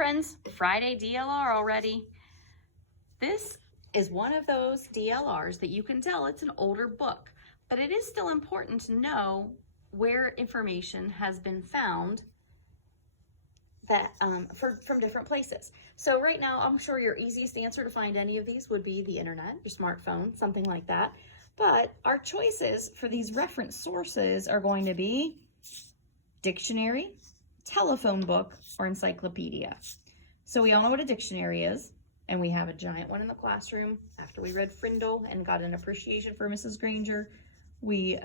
friends, Friday DLR already. This is one of those DLRs that you can tell it's an older book, but it is still important to know where information has been found that from different places. So right now, I'm sure your easiest answer to find any of these would be the internet, your smartphone, something like that. But our choices for these reference sources are going to be dictionary, telephone book, or encyclopedia. So we all know what a dictionary is, and we have a giant one in the classroom. After we read Frindle and got an appreciation for Mrs. Granger, we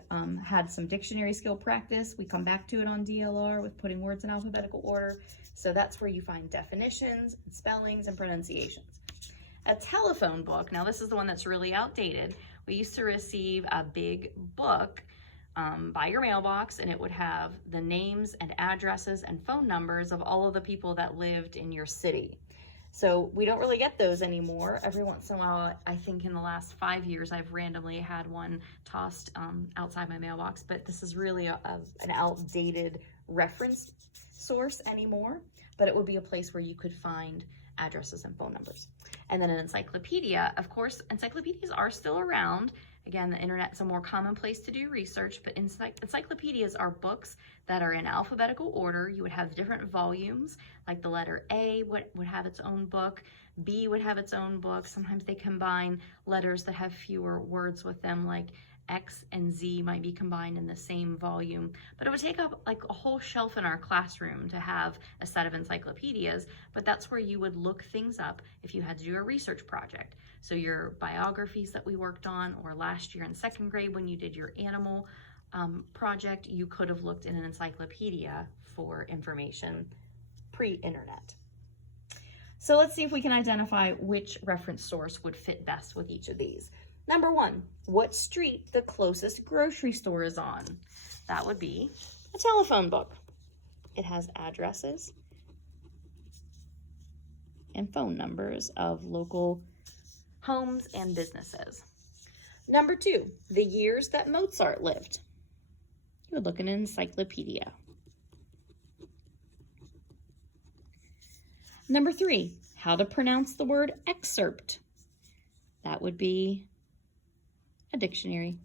had some dictionary skill practice. We come back to it on DLR with putting words in alphabetical order. So that's where you find definitions, and spellings, and pronunciations. A telephone book, now this is the one that's really outdated. We used to receive a big book by your mailbox, and it would have the names and addresses and phone numbers of all of the people that lived in your city. So we don't really get those anymore. Every once in a while, I think in the last 5 years, I've randomly had one tossed outside my mailbox, but this is really an outdated reference source anymore, but it would be a place where you could find addresses and phone numbers. And then an encyclopedia, of course, encyclopedias are still around. Again, the internet's a more common place to do research, but encyclopedias are books that are in alphabetical order. You would have different volumes, like the letter A would have its own book, B would have its own book. Sometimes they combine letters that have fewer words with them, like X and Z might be combined in the same volume, but it would take up like a whole shelf in our classroom to have a set of encyclopedias, but that's where you would look things up if you had to do a research project. So your biographies that we worked on, or last year in second grade when you did your animal project, you could have looked in an encyclopedia for information pre-internet. So let's see if we can identify which reference source would fit best with each of these. Number 1, what street the closest grocery store is on? That would be a telephone book. It has addresses and phone numbers of local homes and businesses. Number 2, the years that Mozart lived. You would look in an encyclopedia. Number 3, how to pronounce the word excerpt. That would be a dictionary.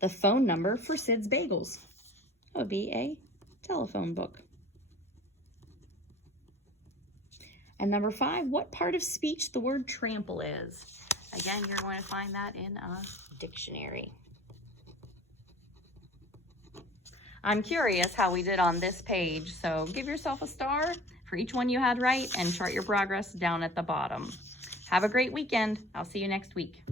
The phone number for Sid's Bagels. That would be a telephone book. And number 5, what part of speech the word trample is. Again, you're going to find that in a dictionary. I'm curious how we did on this page, so give yourself a star for each one you had right and chart your progress down at the bottom. Have a great weekend. I'll see you next week.